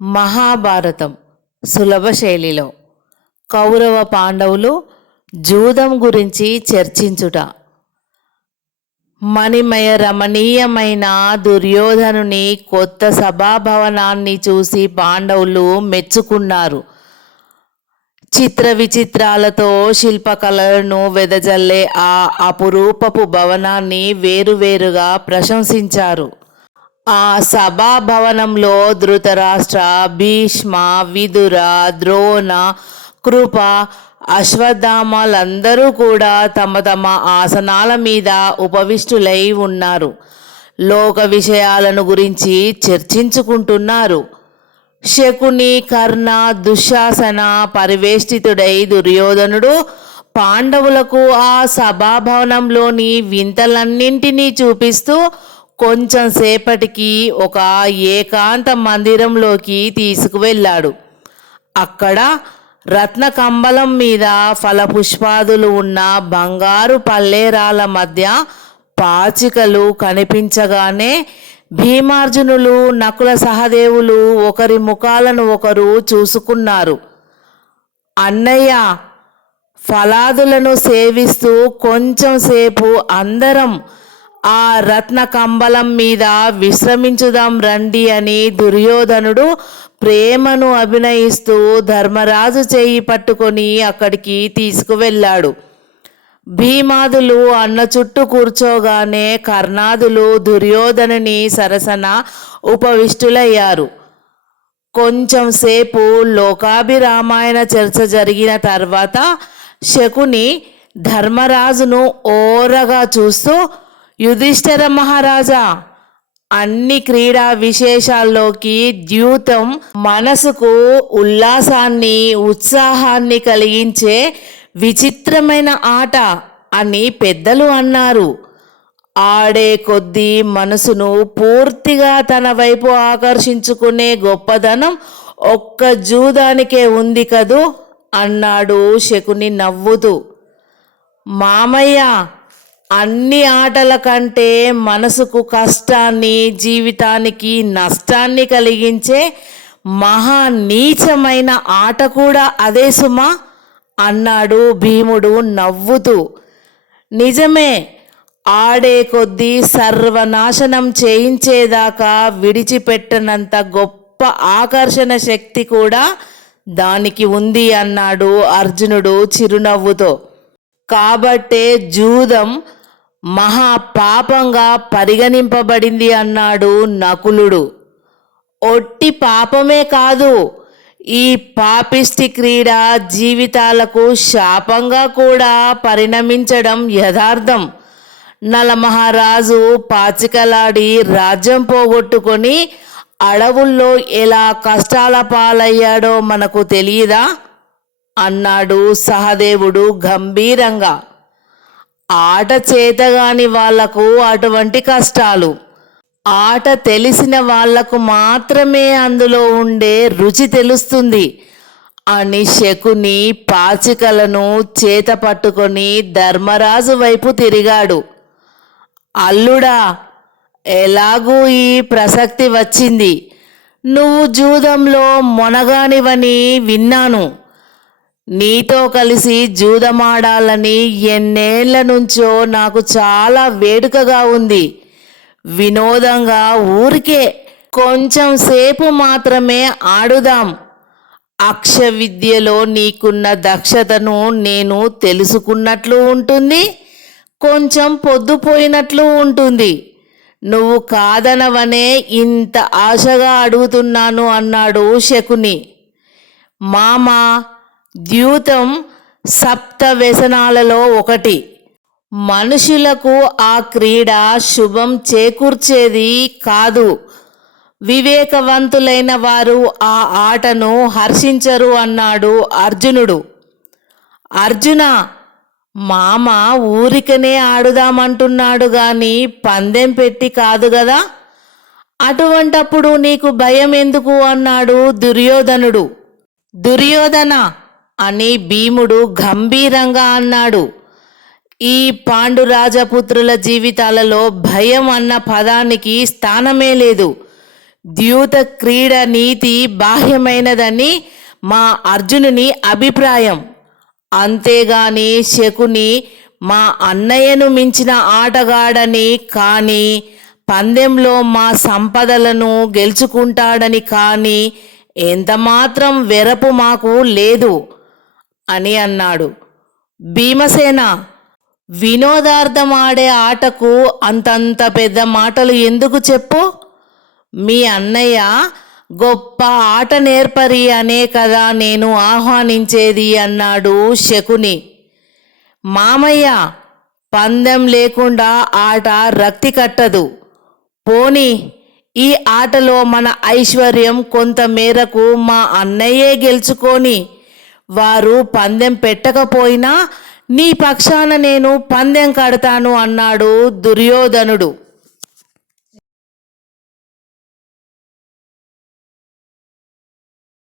మహాభారతం సులభ శైలిలో కౌరవ పాండవులు జూదం గురించి చర్చించుట. మణిమయ రమణీయమైన దుర్యోధనుని కొత్త సభాభవనాన్ని చూసి పాండవులు మెచ్చుకున్నారు. చిత్ర విచిత్రాలతో శిల్పకళలను వెదజల్లే ఆ అపురూపపు భవనాన్ని వేరువేరుగా ప్రశంసించారు. ఆ సభాభవనంలో ధృతరాష్ట్ర, భీష్మ, విదుర, ద్రోణ, కృప, అశ్వత్థామలందరూ కూడా తమ తమ ఆసనాల మీద ఉపవిష్టులై ఉన్నారు. లోక విషయాలను గురించి చర్చించుకుంటున్నారు. శకుని, కర్ణ, దుశ్శాసన పరివేష్టితుడై దుర్యోధనుడు పాండవులకు ఆ సభాభవనంలోని వింతలన్నింటినీ చూపిస్తూ కొంచెం సేపటికి ఒక ఏకాంత మందిరంలోకి తీసుకువెళ్ళాడు. అక్కడ రత్న కంబలం మీద ఫలపుష్పాదులు ఉన్న బంగారు పల్లేరాల మధ్య పాచికలు కనిపించగానే భీమార్జునులు, నకుల సహదేవులు ఒకరి ముఖాలను ఒకరు చూసుకున్నారు. అన్నయ్య, ఫలాదులను సేవిస్తూ కొంచెం సేపు అందరం ఆ రత్న కంబలం మీద విశ్రమించుదాం రండి అని దుర్యోధనుడు ప్రేమను అభినయిస్తూ ధర్మరాజు చేయి పట్టుకొని అక్కడికి తీసుకువెళ్ళాడు. భీమాదులు అన్న చుట్టూ కూర్చోగానే కర్ణాదులు దుర్యోధనుని సరసన ఉపవిష్టులయ్యారు. కొంచెం సేపు లోకాభిరామాయణ చర్చ జరిగిన తర్వాత శకుని ధర్మరాజును ఓరగా చూస్తూ, యుధిష్ఠిర మహారాజా, అన్ని క్రీడా విశేషాల్లోకి ద్యూతం మనసుకు ఉల్లాసాన్ని, ఉత్సాహాన్ని కలిగించే విచిత్రమైన ఆట అని పెద్దలు అన్నారు. ఆడే కొద్దీ మనసును పూర్తిగా తన వైపు ఆకర్షించుకునే గొప్పదనం ఒక్క జూదానికే ఉంది కదూ అన్నాడు శకుని నవ్వుతూ. మామయ్య, అన్ని ఆటల కంటే మనసుకు కష్టాన్ని, జీవితానికి నష్టాన్ని కలిగించే మహా నీచమైన ఆట కూడా అదే సుమా అన్నాడు భీముడు నవ్వుతూ. నిజమే, ఆడే కొద్దీ సర్వనాశనం చేయించేదాకా విడిచిపెట్టనంత గొప్ప ఆకర్షణ శక్తి కూడా దానికి ఉంది అన్నాడు అర్జునుడు చిరునవ్వుతో. కాబట్టే జూదం మహాపాపంగా పరిగణింపబడింది అన్నాడు నకులుడు. ఒట్టి పాపమే కాదు, ఈ పాపిష్టి క్రీడ జీవితాలకు శాపంగా కూడా పరిణమించడం యథార్థం. నలమహారాజు పాచికలాడి రాజ్యం పోగొట్టుకొని అడవుల్లో ఎలా కష్టాల పాలయ్యాడో మనకు తెలియదా అన్నాడు సహదేవుడు గంభీరంగా. ఆట చేతగాని వాళ్లకు అటువంటి కష్టాలు, ఆట తెలిసిన వాళ్లకు మాత్రమే అందులో ఉండే రుచి తెలుస్తుంది అని శకుని పాచికలను చేత పట్టుకొని ధర్మరాజు వైపు తిరిగాడు. అల్లుడా, ఎలాగూ ఈ ప్రసక్తి వచ్చింది. నువ్వు జూదంలో మొనగానివని విన్నాను. నీతో కలిసి జూదమాడాలని ఎన్నేళ్ల నుంచో నాకు చాలా వేడుకగా ఉంది. వినోదంగా ఊరికే కొంచెం సేపు మాత్రమే ఆడుదాం. అక్ష విద్యలో నీకున్న దక్షతను నేను తెలుసుకున్నట్లు ఉంటుంది, కొంచెం పొద్దుపోయినట్లు ఉంటుంది. నువ్వు కాదనవనే ఇంత ఆశగా అడుగుతున్నాను అన్నాడు శకుని. మామా, ద్యూతం సప్త వ్యసనాలలో ఒకటి. మనుషులకు ఆ క్రీడ శుభం చేకూర్చేది కాదు. వివేకవంతులైన వారు ఆ ఆటను హర్షించరు అన్నాడు అర్జునుడు. అర్జున, మామ ఊరికనే ఆడుదామంటున్నాడు గాని పందెం పెట్టి కాదు గదా. అటువంటప్పుడు నీకు భయం ఎందుకు అన్నాడు దుర్యోధనుడు. దుర్యోధన అని భీముడు గంభీరంగా అన్నాడు. ఈ పాండురాజపుత్రుల జీవితాలలో భయం అన్న పదానికి స్థానమే లేదు. ద్యూత క్రీడ నీతి బాహ్యమైనదని మా అర్జునుని అభిప్రాయం. అంతేగాని శకుని మా అన్నయ్యను మించిన ఆటగాడని కానీ పందెంలో మా సంపదలను గెలుచుకుంటాడని కానీ ఎంతమాత్రం వెరపు మాకు లేదు అని అన్నాడు. భీమసేన, వినోదార్థం ఆడే ఆటకు అంతంత పెద్ద మాటలు ఎందుకు చెప్పు? మీ అన్నయ్య గొప్ప ఆట నేర్పరి అనే కదా నేను ఆహ్వానించేది అన్నాడు శకుని. మామయ్య, పందెం లేకుండా ఆట రక్తి కట్టదు. పోనీ ఈ ఆటలో మన ఐశ్వర్యం కొంత మేరకు మా అన్నయ్యే గెలుచుకొని వారు పందెం పెట్టకపోయినా నీ పక్షాన నేను పందెం కడతాను అన్నాడు దుర్యోధనుడు.